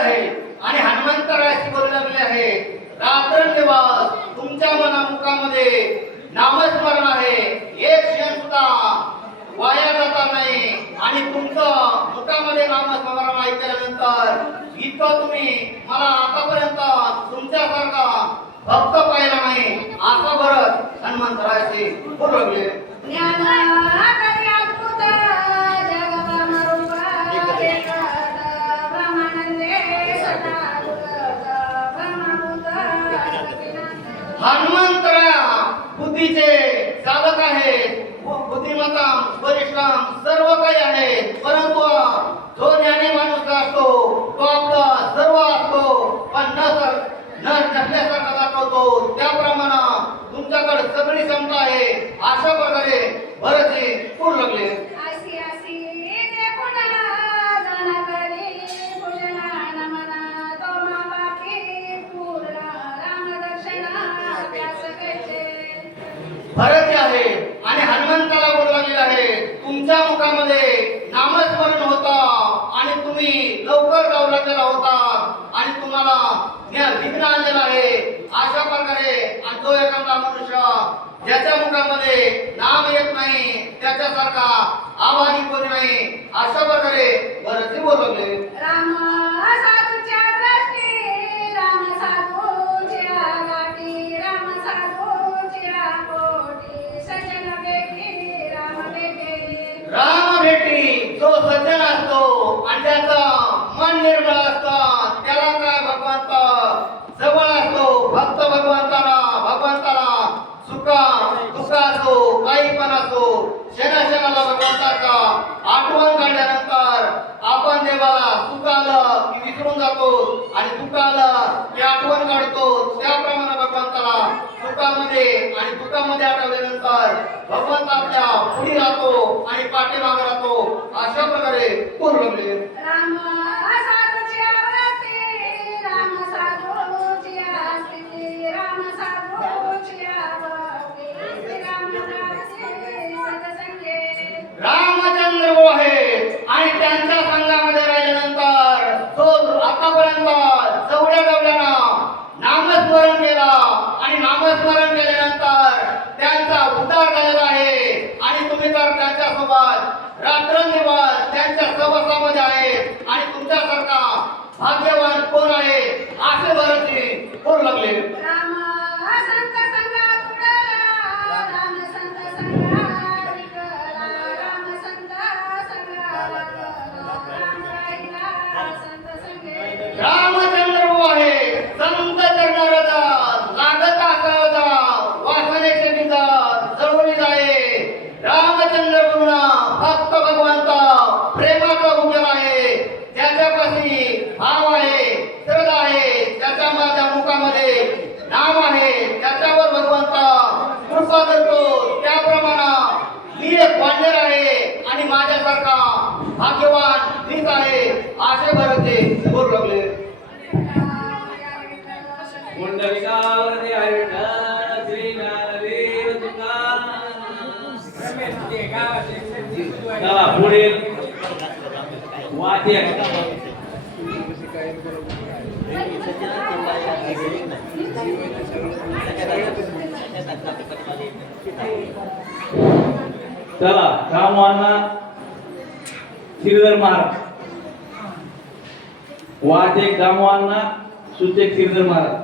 आहे आणि हनुमंतरायाशी बोलू लागले आहे. रात्रंदिवस तुमच्या मनामुखामध्ये नामस्मरण आहे. एक क्षण सुद्धा वाया जाता नाही आणि तुमचं मुखामध्ये नामस्मरण ऐकल्यानंतर इतकं तुम्ही मला आतापर्यंत तुमच्यासारखा भक्त पाहिला नाही असं बरंच हनुमंतरायाशी बोलू लागले. हनुमंतराया बुद्धीचे साधक आहेत, बुद्धिमत्ता परिश्रम सर्व काही आहे, परंतु जो ज्ञानी माणूस असतो तो आपला सर्व असतो पण न नसल्यासारखा दाखवतो. त्याप्रमाणे तुमच्याकडे सगळी क्षमता आहे अशा प्रकारे भरतजी बोलू लागले. भरत आहे आणि हनुमंताला बोलू लागले आहे. तुमच्या मुखामध्ये नामस्मरण होता आणि तुम्ही लवकर जाऊ लागलेला होता आणि तुम्हाला विघ्न आलेला आहे. अशा प्रकारे जो एखादा मनुष्य ज्याच्या मुखामध्ये नाम येत नाही त्याच्यासारखा आभारी कोणी नाही अशा प्रकारे भरतजी बोलू लागले. राम भेटी जो सज्जन असतो आणि त्याचा मन निर्मळ असतं त्याला काय भगवंत जवळ असतो. भक्त भगवंताला सुखा दुःख असो काही पण असो क्षणाला भगवंताचा आठवण काढल्यानंतर आपण देवाला सुख आलं की विसरून जातो आणि दुःख आलं की आठवण काढतो. त्याप्रमाणे भगवंताला सुखामध्ये आणि दुःखामध्ये आठवल्यानंतर भगवंत आपल्या पुढे राहतो आणि पाठीमागे राहतो अशा प्रकारे बोलू लागले. रामचंद्र वो आहे आणि त्यांच्या संघामध्ये राहिल्यानंतर तो आतापर्यंत जवळ्या नामस्मरण केला आणि नामस्मरण केल्यानंतर त्यांचा उद्धार झालेला आहे आणि तुम्ही तर त्यांच्यासोबत रात्रंदिवस त्यांच्या सहवासामध्ये आहे आणि तुमच्यासारखा भाग्यवान कोण आहे असे भरतजी बोलू लागले. रामचंद्र वो आहे संत चरणारदा लागता सहजा वासनेचे बीज जळून जाये. रामचंद्र गुण भक्त भगवंत प्रेमाचा उजेड आहे. त्याच्यापाशी भाव आहे श्रद्धा आहे. त्याच्या माझ्या मुखामध्ये नाम आहे. त्याच्यावर भगवंत कृपा करतो. त्याप्रमाणे मी एक वांडर आहे आणि माझ्यासारखा भाग्यवान मीच आहे असे भरतजी बोलू लागले. पुढील वाद्य चला रामवाना श्रीधर महाराज वाद्य रामवाना सूचक श्रीधर महाराज.